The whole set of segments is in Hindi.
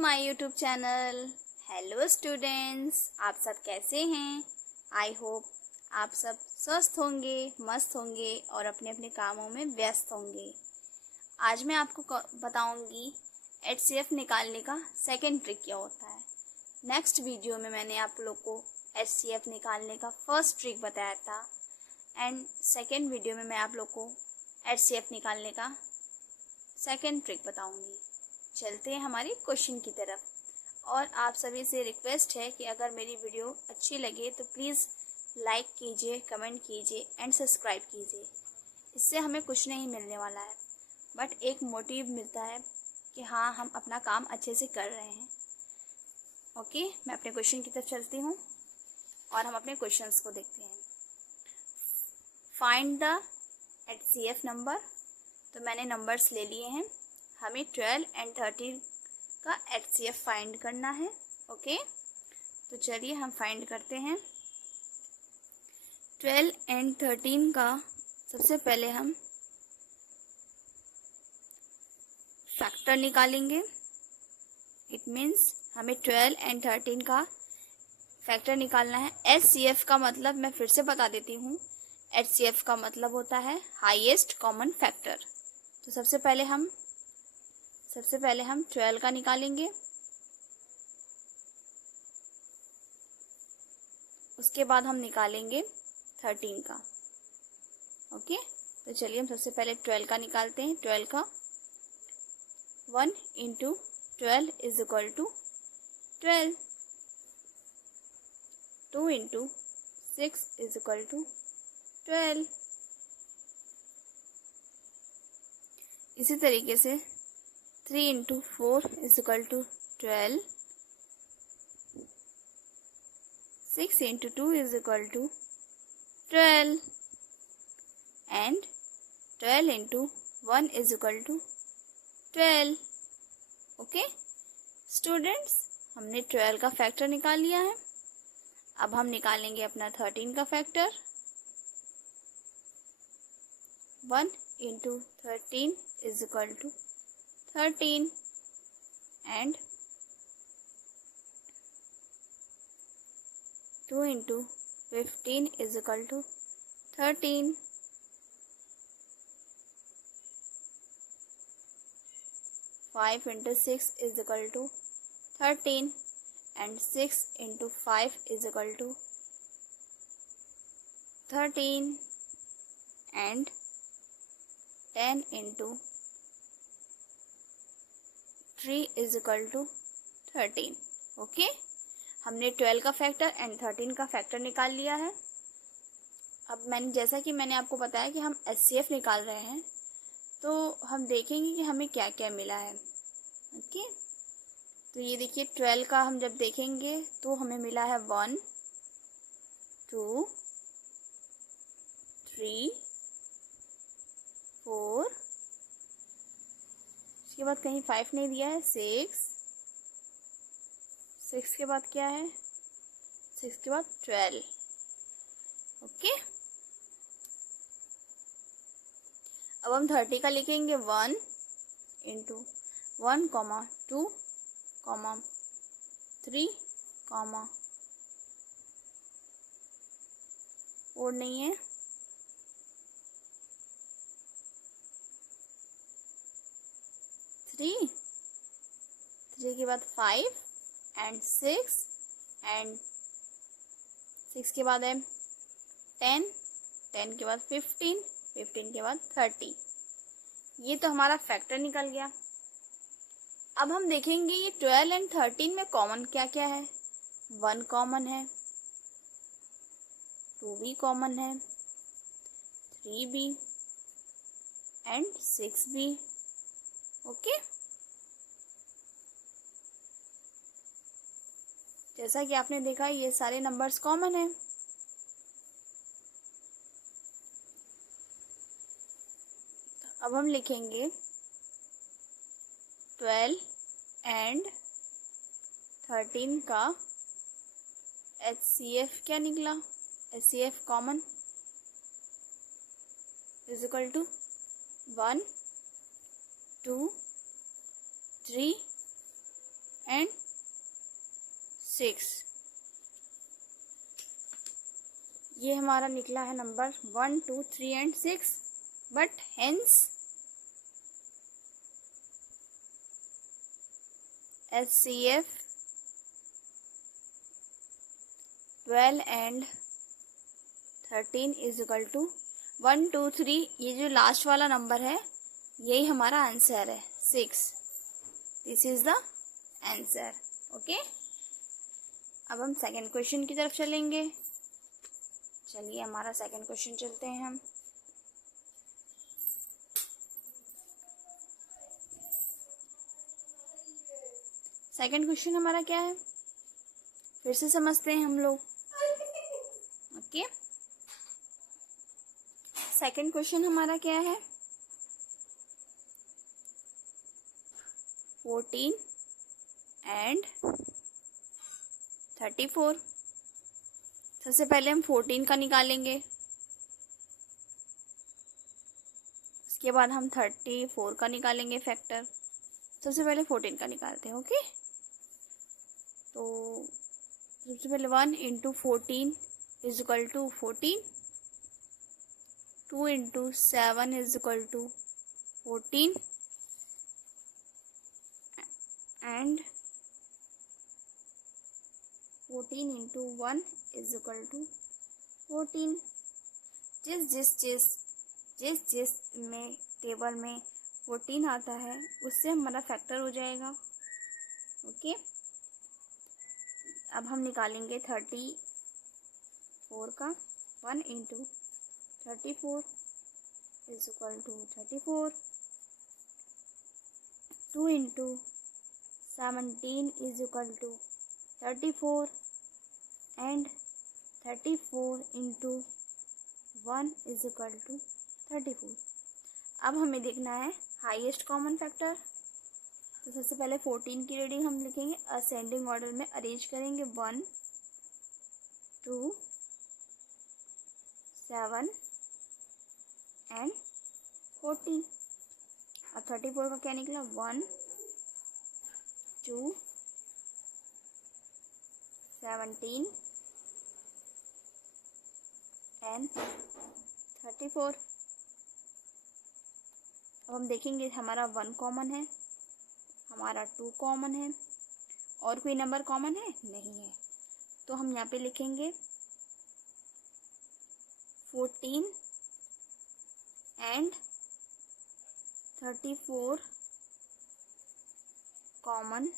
My YouTube channel. Hello students, आप सब कैसे हैं? आई होप आप सब स्वस्थ होंगे, मस्त होंगे और अपने अपने कामों में व्यस्त होंगे। आज मैं आपको बताऊंगी एचसीएफ निकालने का सेकंड ट्रिक क्या होता है। नेक्स्ट वीडियो में मैंने आप लोग को एचसीएफ निकालने का फर्स्ट ट्रिक बताया था एंड सेकंड वीडियो में मैं आप लोग को एचसीएफ निकालने का सेकंड ट्रिक बताऊंगी। चलते हैं हमारे क्वेश्चन की तरफ। और आप सभी से रिक्वेस्ट है कि अगर मेरी वीडियो अच्छी लगे तो प्लीज़ लाइक कीजिए, कमेंट कीजिए एंड सब्सक्राइब कीजिए। इससे हमें कुछ नहीं मिलने वाला है, बट एक मोटिव मिलता है कि हाँ, हम अपना काम अच्छे से कर रहे हैं। ओके, मैं अपने क्वेश्चन की तरफ चलती हूँ और हम अपने क्वेश्चंस को देखते हैं। Find the HCF number. तो मैंने नंबर्स ले लिए हैं। हमें 12 एंड 13 का एचसीएफ फाइंड करना है। ओके, तो चलिए हम फाइंड करते हैं 12 एंड 13 का। सबसे पहले हम फैक्टर निकालेंगे। इट मीन्स हमें 12 एंड 13 का फैक्टर निकालना है। एचसीएफ का मतलब मैं फिर से बता देती हूँ, एचसीएफ का मतलब होता है हाईएस्ट कॉमन फैक्टर। तो सबसे पहले हम 12 का निकालेंगे, उसके बाद हम निकालेंगे 13 का। ओके, तो चलिए हम सबसे पहले 12 का निकालते हैं। 12 का 1 into 12 is equal to 12, 2 into 6 is equal to 12। इसी तरीके से 3 into 4 is equal to 12, 6 into 2 is equal to 12 and 12 into 1 is equal to 12। Okay students, हमने 12 का फैक्टर निकाल लिया है। अब हम निकालेंगे अपना 13 का factor. 1 into 13 is equal to 13 and 2 into 15 is equal to 13। 5 into 6 is equal to 13 and 6 into 5 is equal to 13 and 10 into 3 is equal to 13। Okay, हमने 12 का फैक्टर एंड 13 का फैक्टर निकाल लिया है। अब जैसा कि मैंने आपको बताया कि हम एचसीएफ निकाल रहे हैं, तो हम देखेंगे कि हमें क्या क्या मिला है। ओके, तो ये देखिए 12 का हम जब देखेंगे तो हमें मिला है 1 2 3 4, उसके बाद कहीं 5 नहीं दिया है, 6 के बाद क्या है, 6 के बाद 12। ओके, अब हम 30 का लिखेंगे 1 इंटू 1 कॉमा 2 कॉमा 3 कॉमा 4 नहीं है, 3 के बाद 5 एंड 6 एंड 6 के बाद है 10 के बाद 15 के बाद 30। ये तो हमारा फैक्टर निकल गया। अब हम देखेंगे ये 12 एंड 13 में कॉमन क्या क्या है। 1 कॉमन है, 2 भी कॉमन है, 3 भी एंड 6 भी। ओके, जैसा कि आपने देखा ये सारे नंबर्स कॉमन है। अब हम लिखेंगे 12 एंड 13 का एचसीएफ क्या निकला। HCF common is equal to 1 2 3 and 6। ये हमारा निकला है number 1, 2, 3 and 6, but hence HCF 12 and 13 is equal to 1, 2, 3। ये जो लास्ट वाला नंबर है यही हमारा आंसर है 6। This is the answer. Okay, अब हम सेकंड क्वेश्चन की तरफ चलेंगे। चलिए हमारा सेकंड क्वेश्चन चलते हैं हम। सेकंड क्वेश्चन हमारा क्या है, फिर से समझते हैं हम लोग। ओके, सेकंड क्वेश्चन हमारा क्या है, 14 एंड 34। सबसे पहले हम 14 का निकालेंगे, उसके बाद हम 34 का निकालेंगे फैक्टर। सबसे पहले 14 का निकालते हैं। ओके, तो सबसे पहले 1 into 14 is equal to 14, 2 into 7 is equal to 14 and 14 into 1 is equal to 14। जिस में टेबल में 14 आता है उससे हमारा फैक्टर हो जाएगा। ओके, अब हम निकालेंगे 34 का। 1 into 34 is equal to 34, 2 into 17 is equal to 34 and 34 into 1 is equal to 34। अब हमें देखना है हाईएस्ट कॉमन फैक्टर। तो सबसे पहले 14 की रीडिंग हम लिखेंगे, असेंडिंग ऑर्डर में अरेंज करेंगे, 1, 2, 7 एंड 14। और 34 का क्या निकला, 1, 2, 17 एंड 34। अब हम देखेंगे हमारा 1 कॉमन है, हमारा 2 कॉमन है, और कोई नंबर कॉमन है नहीं है। तो हम यहाँ पे लिखेंगे 14 and 34 common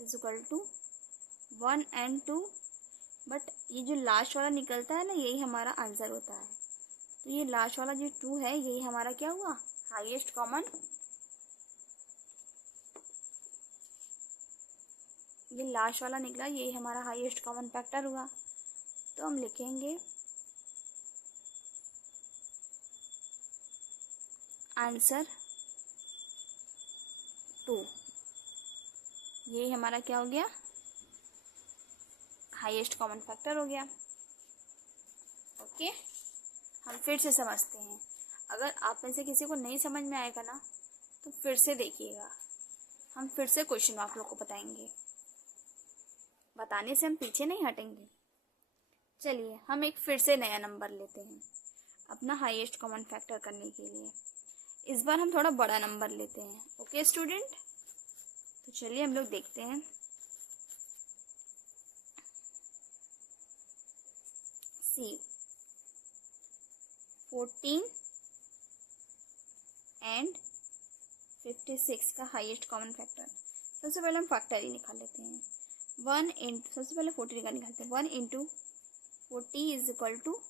is equal to 1 and 2। But ये जो लास्ट वाला निकलता है ना, यही हमारा आंसर होता है। तो ये लास्ट वाला जो 2 है यही हमारा क्या हुआ, हाईएस्ट कॉमन। ये लास्ट वाला निकला, यही हमारा हाईएस्ट कॉमन फैक्टर हुआ। तो हम लिखेंगे आंसर 2। यही हमारा क्या हो गया, हाईएस्ट कॉमन फैक्टर हो गया। ओके, हम फिर से समझते हैं। अगर आप में से किसी को नहीं समझ में आएगा ना तो फिर से देखिएगा, हम फिर से क्वेश्चन आप लोग को बताएंगे, बताने से हम पीछे नहीं हटेंगे। चलिए हम एक फिर से नया नंबर लेते हैं अपना हाईएस्ट कॉमन फैक्टर करने के लिए। इस बार हम थोड़ा बड़ा नंबर लेते हैं। ओके स्टूडेंट, तो चलिए हम लोग देखते हैं। सी 14 एंड 56 का हाईएस्ट कॉमन फैक्टर। सबसे पहले हम फैक्टर ही निकाल लेते हैं। 1 इंटू, सबसे पहले 14 का निकालते हैं। 1 into 40 is equal to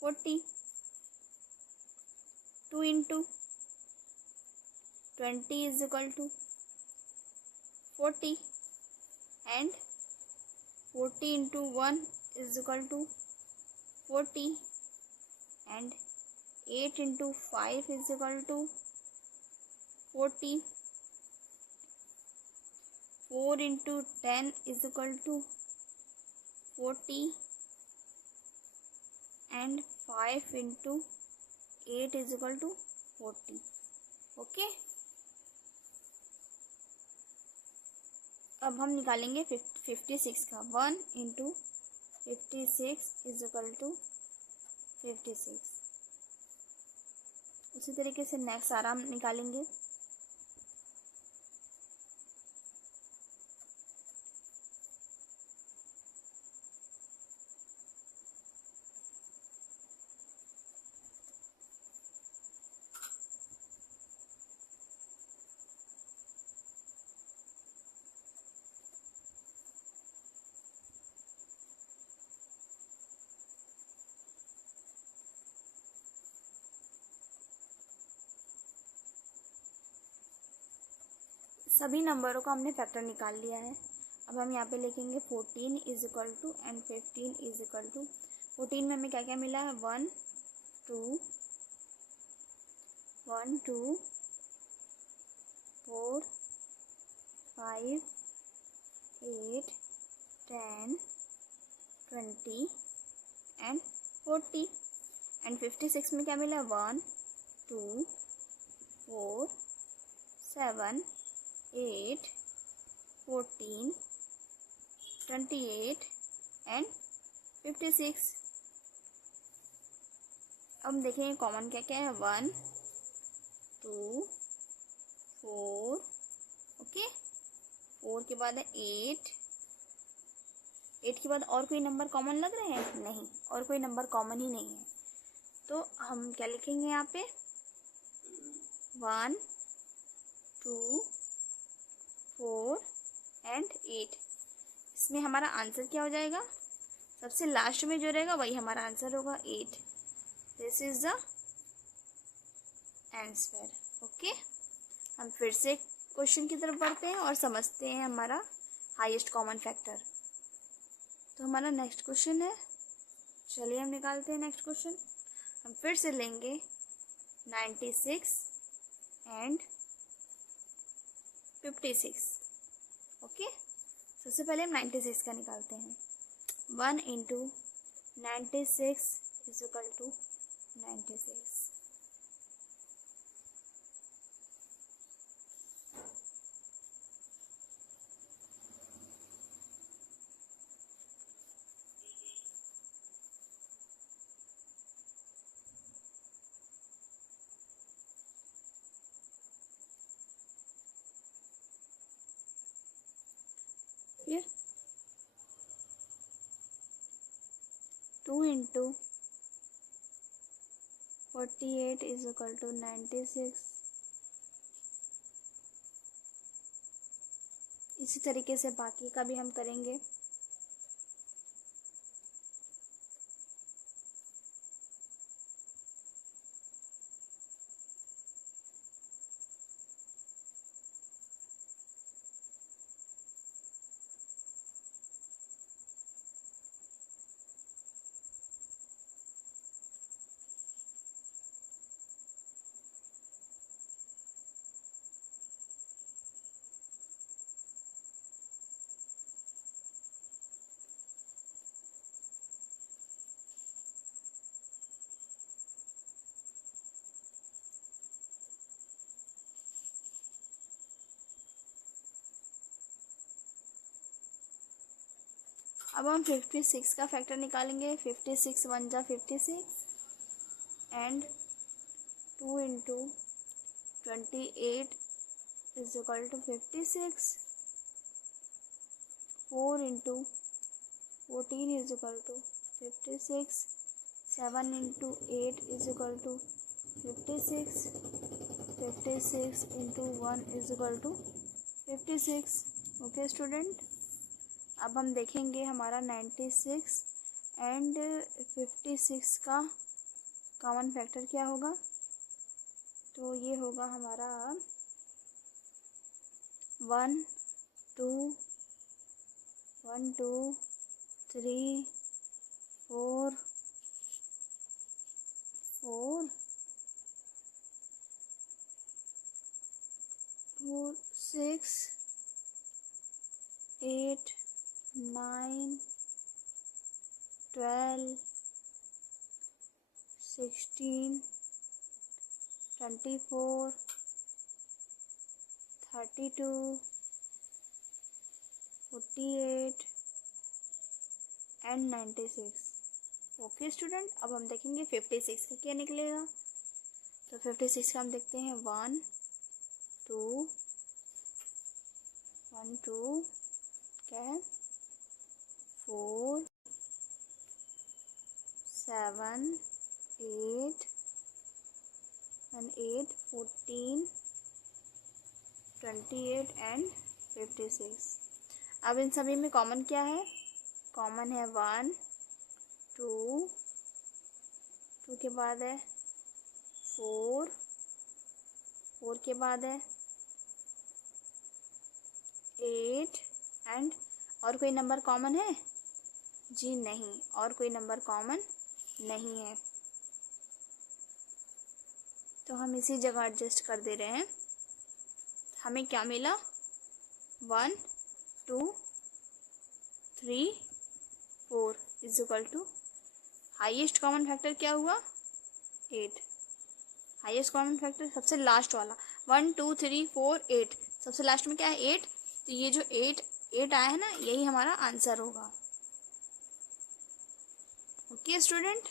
40, 2 into 20 is equal to 40 and 40 into 1 is equal to 40 and 8 into 5 is equal to 40, 4 into 10 is equal to 40 and 5 into 8 is equal to 40। Okay, अब हम निकालेंगे 56 का। 1 इंटू 56 इज इक्वल टू 56। उसी तरीके से नेक्स्ट सारा हम निकालेंगे। सभी नंबरों का हमने फैक्टर निकाल लिया है। अब हम यहाँ पे लिखेंगे 14 इज इक्वल टू एंड 15 इज इक्वल टू। 14 में हमें क्या क्या मिला है? 1 2 1 2 4 5 8 10 20 एंड 40। एंड 56 में क्या मिला? 1 2 4 7 8 14 28 एंड 56। अब देखेंगे कॉमन क्या क्या है। 1 2 4, ओके। 4 के बाद है 8। 8 के बाद और कोई नंबर कॉमन लग रहे हैं? नहीं, और कोई नंबर कॉमन ही नहीं है। तो हम क्या लिखेंगे यहाँ पे? 1 2 4 एंड 8। इसमें हमारा आंसर क्या हो जाएगा? सबसे लास्ट में जो रहेगा वही हमारा आंसर होगा, 8। This is the answer, okay. हम फिर से क्वेश्चन की तरफ बढ़ते हैं और समझते हैं हमारा हाईएस्ट कॉमन फैक्टर। तो हमारा नेक्स्ट क्वेश्चन है, चलिए हम निकालते हैं नेक्स्ट क्वेश्चन। हम फिर से लेंगे 96 एंड 56, ओके। सबसे पहले हम 96 का निकालते हैं। 1 इंटू 96 इज इक्वल टू 96। फिर 2 इंटू 48 इज इक्वल टू 96। इसी तरीके से बाकी का भी हम करेंगे। अब हम 56 का फैक्टर निकालेंगे। 56 1 जा 56 and 2 into 28 is equal to 56। 4 into 14 is equal to 56। 7 into 8 is equal to 56। 56 into 1 is equal to 56, okay student. अब हम देखेंगे हमारा 96 एंड 56 का कॉमन फैक्टर क्या होगा। तो ये होगा हमारा 1 2 1 2 3 4 4 4 6 8 9 12 16 24 32 48 एंड 96। ओके स्टूडेंट, अब हम देखेंगे 56 का क्या निकलेगा। तो 56 का हम देखते हैं 1 2 क्या है 4 7 8 and 8 14 28 एंड 56। अब इन सभी में कॉमन क्या है? कॉमन है 1 2 के बाद है 4 के बाद है 8 एंड और कोई नंबर कॉमन है? जी नहीं, और कोई नंबर कॉमन नहीं है, तो हम इसी जगह एडजस्ट कर दे रहे हैं। हमें क्या मिला? 1 2 3 4 is equal to highest common factor क्या हुआ? 8। हाईएस्ट कॉमन फैक्टर सबसे लास्ट वाला 1 2 3 4 8, सबसे लास्ट में क्या है 8। तो ये जो 8 आया है ना, यही हमारा आंसर होगा। Okay student.